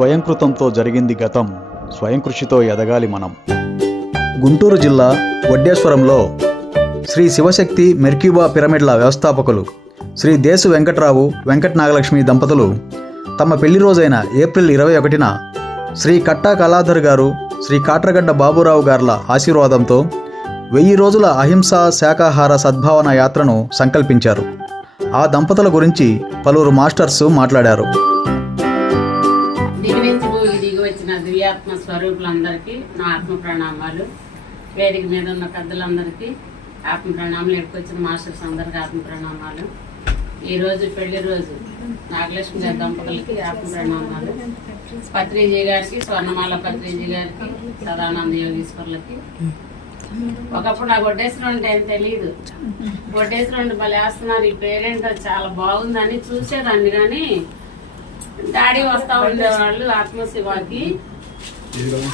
స్వయంకృతంతో జరిగింది గతం, స్వయం కృషితో ఎదగాలి మనం. గుంటూరు జిల్లా వడ్డేశ్వరంలో శ్రీ శివశక్తి మెర్క్యూబా పిరమిడ్ల వ్యవస్థాపకులు శ్రీ దేశు వెంకట్రావు వెంకట నాగలక్ష్మి దంపతులు తమ పెళ్లి రోజైన ఏప్రిల్ 21న శ్రీ కట్టా కళాధర్ గారు, శ్రీ కాట్రగడ్డ బాబురావు గార్ల ఆశీర్వాదంతో 1000 రోజుల అహింసా శాకాహార సద్భావన యాత్రను సంకల్పించారు. ఆ దంపతుల గురించి పలువురు మాస్టర్స్ మాట్లాడారు. వచ్చిన దివ్యాత్మ స్వరూపులందరికీ నా ఆత్మ ప్రణామాలు. వేదిక మీద ఉన్న పెద్దలందరికీ ఆత్మ ప్రణామాలు. ఎక్కడికొచ్చిన మాస్టర్స్ అందరికీ ఆత్మ ప్రణామాలు. ఈరోజు పెళ్లి రోజు నాగలక్ష్మి గారి దంపతులకి ఆత్మ ప్రణామాలు. పత్రిజీ గారికి, స్వర్ణమాల పత్రిజీ గారికి, సదానంద యోగీశ్వర్లకి. ఒకప్పుడు నాకు వడ్డేశ్వరం అంటే ఏం తెలియదు. వడ్డేశ్వరం మళ్ళీ వేస్తున్నారు, ఈ పేరేంటో చాలా బాగుందని చూసేదాన్ని. కానీ డాడీ వస్తా ఉండేవాళ్ళు ఆత్మశివాకి.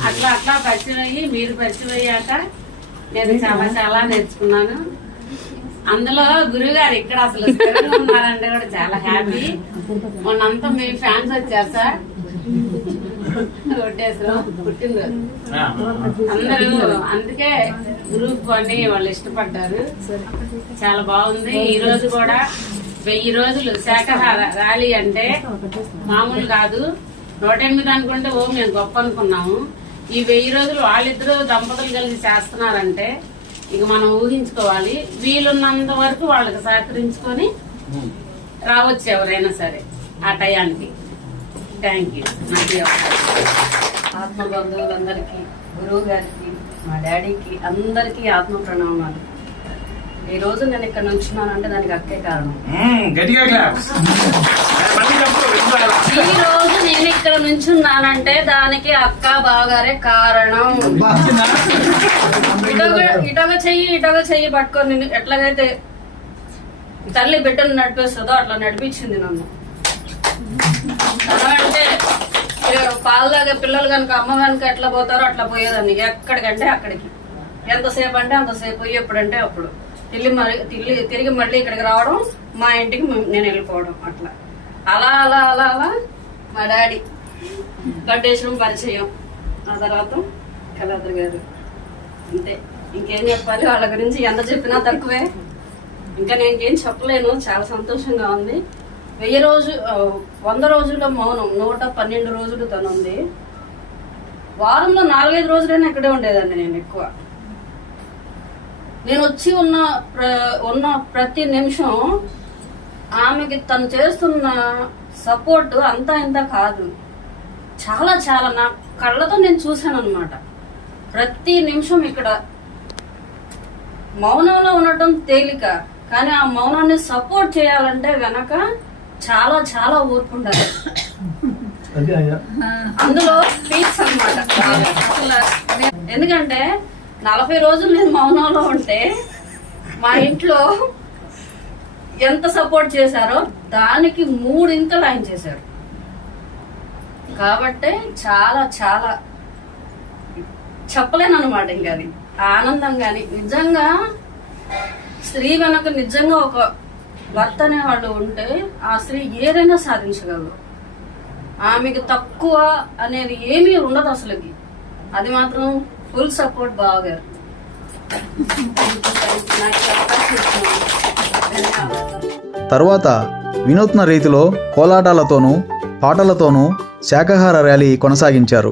అట్లా అట్లా పరిచయం అయ్యి, మీరు పరిచయం అయ్యాక నేను చాలా చాలా నేర్చుకున్నాను. అందులో గురువుగారు ఇక్కడ అసలు స్థిరంగా ఉన్నారంటే కూడా చాలా హ్యాపీ. మొన్నంతా మీ ఫ్యాన్స్ వచ్చారు సార్. కొట్టేశ్వరం పుట్టినరోజు అందరూ, అందుకే గ్రూప్ అని వాళ్ళు ఇష్టపడ్డారు. చాలా బాగుంది. ఈ రోజు కూడా 1000 రోజులు శాకాహార ర్యాలీ అంటే మామూలు కాదు. 108 అనుకుంటే మేము గొప్ప అనుకున్నాము. ఈ 1000 రోజులు వాళ్ళిద్దరూ దంపతులు కలిసి చేస్తున్నారంటే ఇక మనం ఊహించుకోవాలి. వీలున్నంత వరకు వాళ్ళకి సహకరించుకొని రావచ్చు ఎవరైనా సరే ఆ టయానికి. Thank you. నాకు ఆత్మ బంధువులందరికీ, గురువు గారికి, మా డాడీకి అందరికీ ఆత్మ ప్రణామాలు. ఈ రోజు నేను ఇక్కడ నుంచున్నానంటే దానికి అక్కే కారణం. ఈ రోజు నేను ఇక్కడ నుంచున్నానంటే దానికి అక్క బావగారే కారణం. ఇటొక చెయ్యి పట్టుకొని ఎట్లాగైతే తల్లి బిడ్డను నడిపిస్తుందో అట్లా నడిపించింది నన్ను. అంటే పాలు తాగే పిల్లలు కనుక అమ్మ కనుక ఎట్లా పోతారో అట్లా పోయేదాన్ని. ఎక్కడికంటే అక్కడికి, ఎంతసేపు అంటే అంతసేపు, ఎప్పుడంటే అప్పుడు తిరిగి మళ్ళీ ఇక్కడికి రావడం, మా ఇంటికి నేను వెళ్ళిపోవడం. అట్లా అలా అలా అలా అలా మా డాడీ గడ్డేశ్వరం పరిచయం. ఆ తర్వాత కళాధర్ గారు. అంతే, ఇంకేం చెప్పాలి వాళ్ళ గురించి? ఎంత చెప్పినా తక్కువే. ఇంకా నేను ఇంకేం చెప్పలేను. చాలా సంతోషంగా ఉంది. 100 రోజుల మౌనం, 112 రోజులు తనుంది. వారంలో 4-5 రోజులైనా ఇక్కడే ఉండేదాన్ని నేను ఎక్కువ. నేను వచ్చి ఉన్న ప్రతి నిమిషం ఆమెకి తను చేస్తున్న సపోర్ట్ అంతా ఇంత కాదు. చాలా చాలా నా కళ్ళతో నేను చూశాను అనమాట. ప్రతి నిమిషం ఇక్కడ మౌనంలో ఉండటం తేలిక, కానీ ఆ మౌనాన్ని సపోర్ట్ చేయాలంటే వెనక చాలా చాలా ఓర్పు ఉండాలి. అందులో పీక్స్ అనమాట. ఎందుకంటే 40 రోజులు నేను మౌనంలో ఉంటే మా ఇంట్లో ఎంత సపోర్ట్ చేశారో దానికి 3 ఇంతలు ఆయన చేశారు. కాబట్టి చాలా చాలా చెప్పలేను అనమాట. ఇంకా అది ఆనందం. కానీ నిజంగా స్త్రీ వెనక నిజంగా ఒక భర్త అనేవాళ్ళు ఉంటే ఆ స్త్రీ ఏదైనా సాధించగలరు. ఆమెకి తక్కువ అనేది ఏమీ ఉండదు అసలుకి. అది మాత్రం ఫుల్ సపోర్ట్ బావగారు. తరువాత వినూత్న రీతిలో కోలాటాలతోనూ పాటలతోనూ శాకాహార ర్యాలీ కొనసాగించారు.